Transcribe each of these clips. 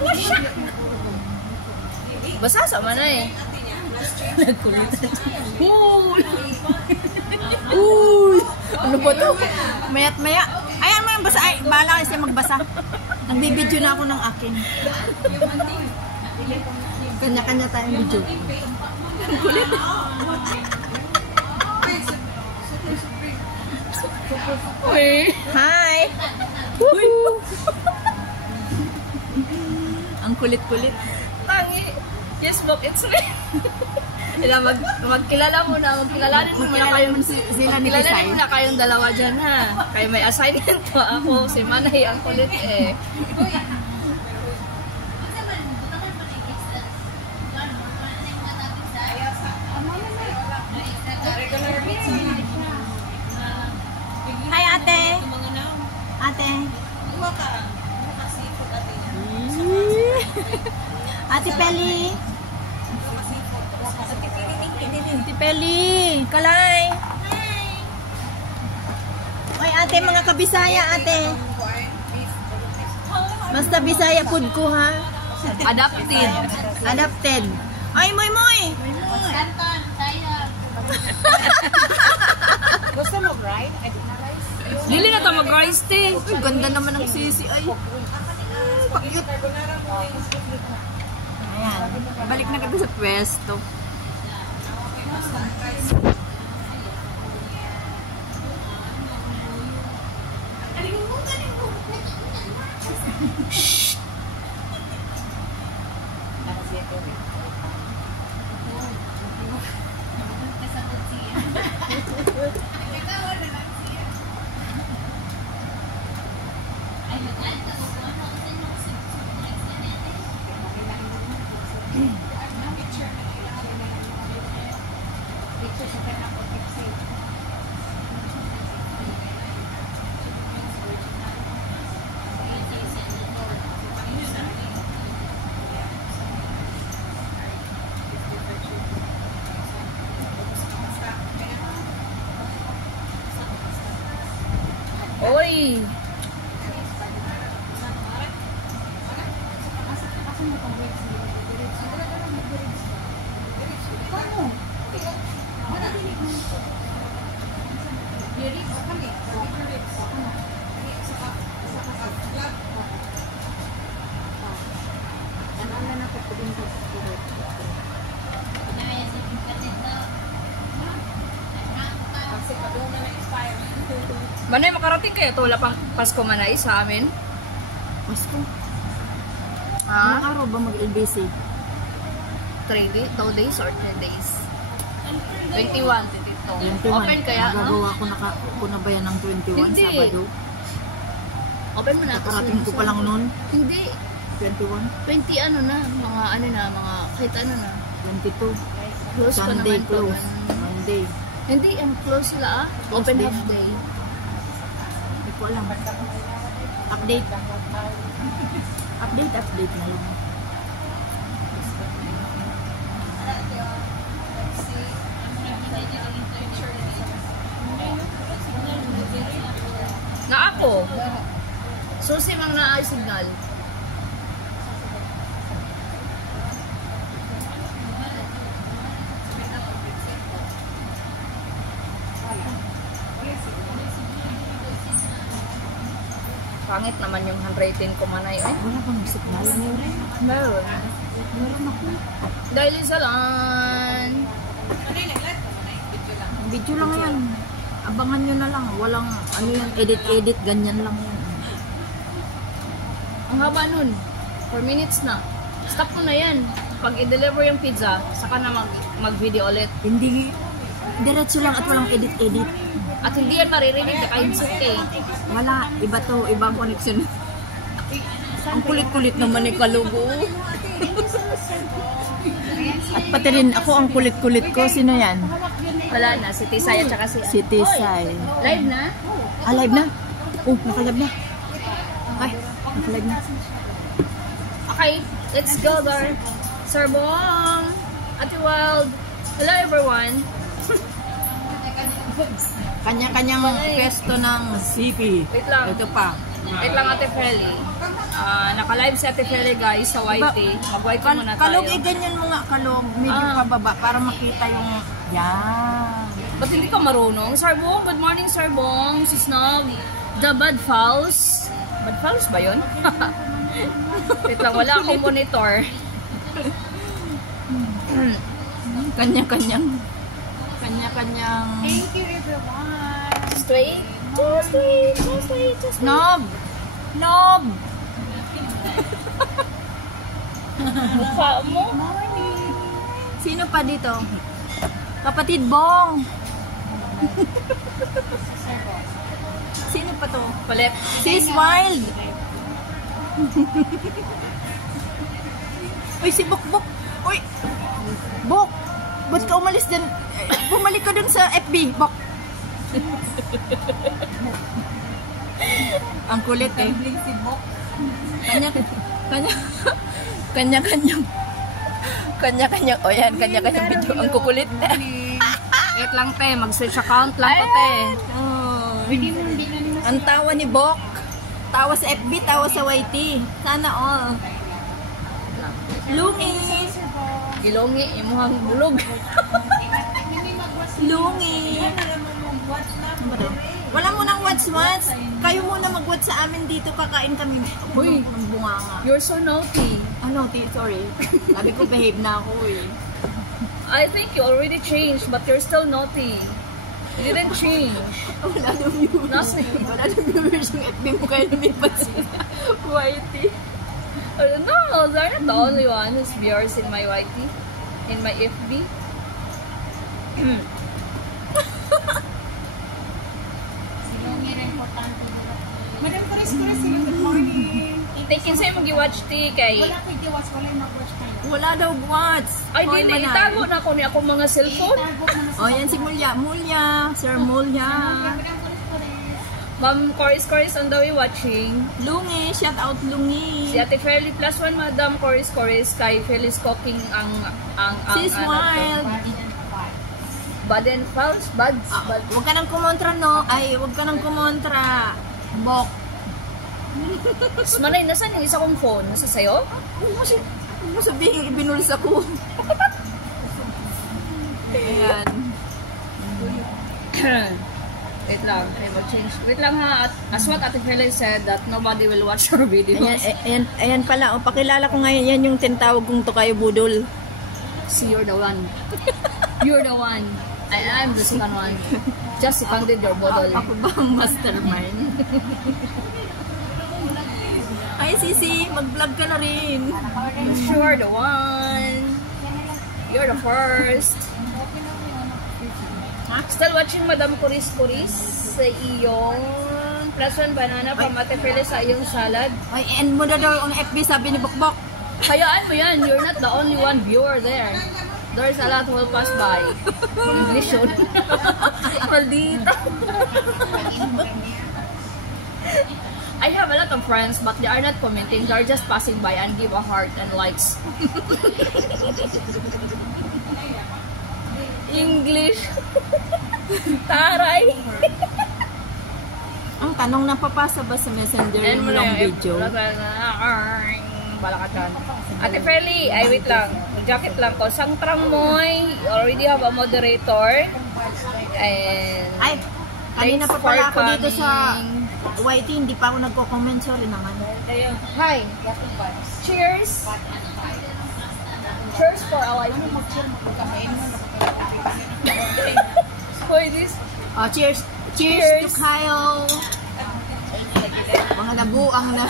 Wasya! Basa sama na eh. Nagkulitan. Uy! Ano ba to? Mayat maya. Ayan mo yung basa. Ay, bahala kasi magbasa. Nagbibideo na ako ng akin. Kanya-kanya tayong video. Kulit. Uy! Hi! Uy! Ang kulit-kulit. Tangi! Yes, book, it's me! Magkilala muna, magkilalanin muna kayong sila ni Tisay. Kilalanin muna kayong dalawa dyan ha. Kaya may assignment to ako. Si Manay ang kulit eh. Hi ate! Ate! Ate Peli! Ate Peli! Kalay! Ay ate, mga kabisaya ate! Basta Bisaya food ko ha! Adapted. Adapted! Ay moy moy! Gusto mo grind? Lili na ito mag-rice tea. Uy, ganda naman ng sisi ay! Pakit! Ayan, balik na kita sa pwesto. Oy! Manay, makarating kayo ito. Wala pang Pasko Manay sa amin. Pasko? Ha? Anong araw ba mag-LBC? 2 days or 10 days? 21, 22. Open kaya, no? Nagagawa ko na ba yan ng 21, Hindi. Sabado? Open mo na. Nakarating ko pa lang nun. Hindi. 21? 20 ano na. Mga ano na. Mga kahit ano na. 22. Close pa Sunday naman. close. Monday. Hindi, ang close sila ah. Open din. half day. Hindi ko alam. Update. Update na lang. Na ako. Susi mang naay signal. Pangit naman yung handwriting ko Manay. Eh? Wala bang signal? Meron. Meron ako. Dahil isa lang. Video lang yan. Abangan nyo na lang. Walang ano yan, edit, ganyan lang yan. Ang haba nun. 4 minutes na. Stop mo na yan. Pag i-deliver yung pizza, saka na mag-video ulit. Hindi. Diretso lang at walang edit. At hindi yan maririnig na kahit eh. Wala. Iba to. Ibang connection. Ang kulit-kulit naman ni Kalugo. At pati rin ako ang kulit-kulit ko. Sino yan? Wala na. Si Tisay at saka Si Tisay. Live na? Ah, live na? Oh, naka-live na. Ay, naka-live na. Okay, let's go there. Sir Bong, Ate Wild. Hello everyone. Kanya-kanyang pwesto ng CP. Wait lang. Ito pa. Wait lang Ate Feli. Naka-live si Ate Feli guys sa YT. Mag-YT muna tayo. Kalog, ganyan mo nga, kalog. Medyo pababa para makita yung... Yan. Ba't hindi ka marunong? Sarbong, good morning Sarbong. Si Snog. The Bad Fowls. Bad Fowls ba yun? Wait lang, wala akong monitor. Kanya-kanyang... Thank you everyone. Just wait. Just wait. Just wait. Just wait. Nob! Nob! Mukha mo. Sino pa dito? Kapatid Bong! Sino pa to? Palit. Sis Wild! Uy, si Bok! Uy! Bok! Ba't ka umalis dyan? Bumalik ka dun sa FB, Bok! Ang kulit eh. Si Bok. Kanya-kanyang, o yan, kanya-kanyang video. Ang kukulit. Wait lang te, mag-search account lang to te. Oh. Hindi na nila. Ang tawa ni Bok. Tawa sa FB, tawa sa YT. Sana all. Lungi! Gilongi, imuhang bulog. Lungi! Wala mo nang what's. Kayo muna mag-watch sa amin dito. Kakain kami. Uy. Ng bunganga. You're so naughty. Ano, sorry. Sabi ko, behave na ako eh. I think you already changed, but you're still naughty. You didn't change. Wala nang viewers. Nothing. Wala nang viewers yung FB mo kaya lumipat sila. YT. No, they're not the only one who's viewers in my YT, in my FB. Silungi na importante. Madam Chris, good morning. Taking sa'yo mag-watch ti kay... Wala kayo giwas, wala yung mag-watch kayo. Wala daw watch. Ay, hindi. Itago na ako ni ako mga cellphone. Itago mo na sa O, yan si Mulya. Sir Mulya. Madam Chris. Ma'am Coris on the way watching. Lungi. Shout out Lungi. Si Ate Fairly +1, Madam Coris kay Feliz Cooking ang Sis Wild. Baden Falls? Buds? Huwag ka nang kumontra, no? Ay, huwag ka nang kumontra. Bok. Mas manay, nasaan yung isa kong phone? Nasa sayo? Huwag mo sabihin ibinulis ako. Ayan. Wait lang. Okay, mag-change. Wait lang ha. As what Ate Feli said that nobody will watch our videos. Ayan pala. O, pakilala ko ngayon. Yan yung tinatawag kong Tokayo Budol. See, you're the one. You're the one. I'm the second one. Just seconded your bottle. Ako ba ang mastermind? Ay, Sisi. Mag-vlog ka na rin. You're the one. You're the first. Still watching Madam Coris sa iyong +1 banana from Ate Feli sa iyong salad. Ay, end mo na daw ang FB, sabi ni Bokbok. Hayaan mo yan. You're not the only one viewer there. There's a lot who will pass by. English yun. Maldita. I have a lot of friends but they are not commenting. They are just passing by and give a heart and likes. English. Taray. Ang tanong na papasa ba sa messenger yung long video? Bala ka dyan. Ate Feli, ay wait lang. Jacket lang ko. Sang Tramoy, already have a moderator. And Ay, kanina pa pala ako dito sa YT, hindi pa ako nagko-comment. Sorry naman. hi. Cheers. Cheers for our Hoy, this. Oh, cheers. Cheers to Kyle. Mga nabuang na.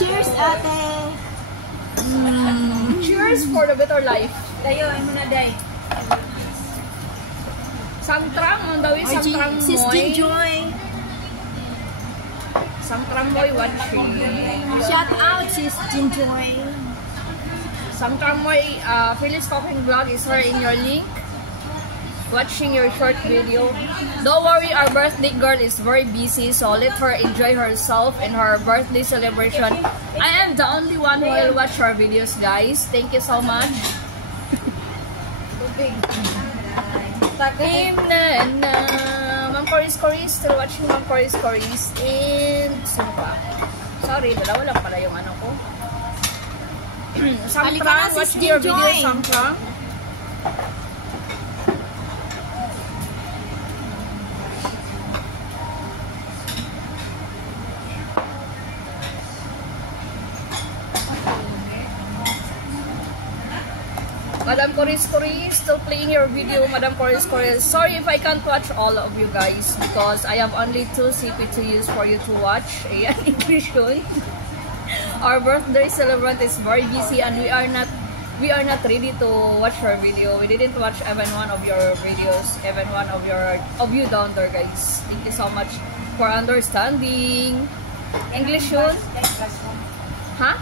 Cheers, ate. Cheers for the better life. Tayo, ay mo na, day. Sangtrang, ang daw yung Sangtrang Sis Moy. Jinjoy. Sangtrang Moy watching. Shout out, Sis Jinjoy. Sangtrang Moy, Phyllis Cooking Vlog is her in your link. Watching your short video. Don't worry, our birthday girl is very busy, so let her enjoy herself in her birthday celebration. I am the only one who will watch her videos, guys. Thank you so much. Takim na na. Ma'am Coris Coris, still watching Ma'am Coris Coris, and sino pa? Sorry, dalawa lang pala yung ano ko. Halika Samprang, na, sis watch your Jin, video, join. Samprang. Madam Coris Coris, still playing your video, Madam Coris Coris. Sorry if I can't watch all of you guys because I have only 2 CP to use for you to watch. Ayan, English yun. Our birthday celebrant is very busy and we are not ready to watch your video. We didn't watch even one of your videos, even one of you down there, guys. Thank you so much for understanding. English yun? Huh?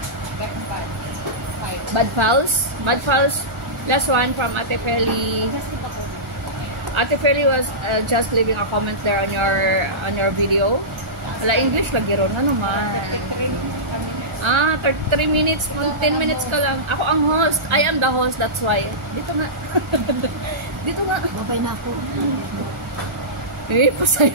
Bad Pals? Bad Pals? Last one from Ate Feli. Ate Feli was just leaving a comment there on your video. Wala English lagi ron na naman. 3 minutes, 10 minutes ka lang. Ako ang host. I am the host, that's why. Dito nga. Dito nga. Babay na ako. Eh, pasaya.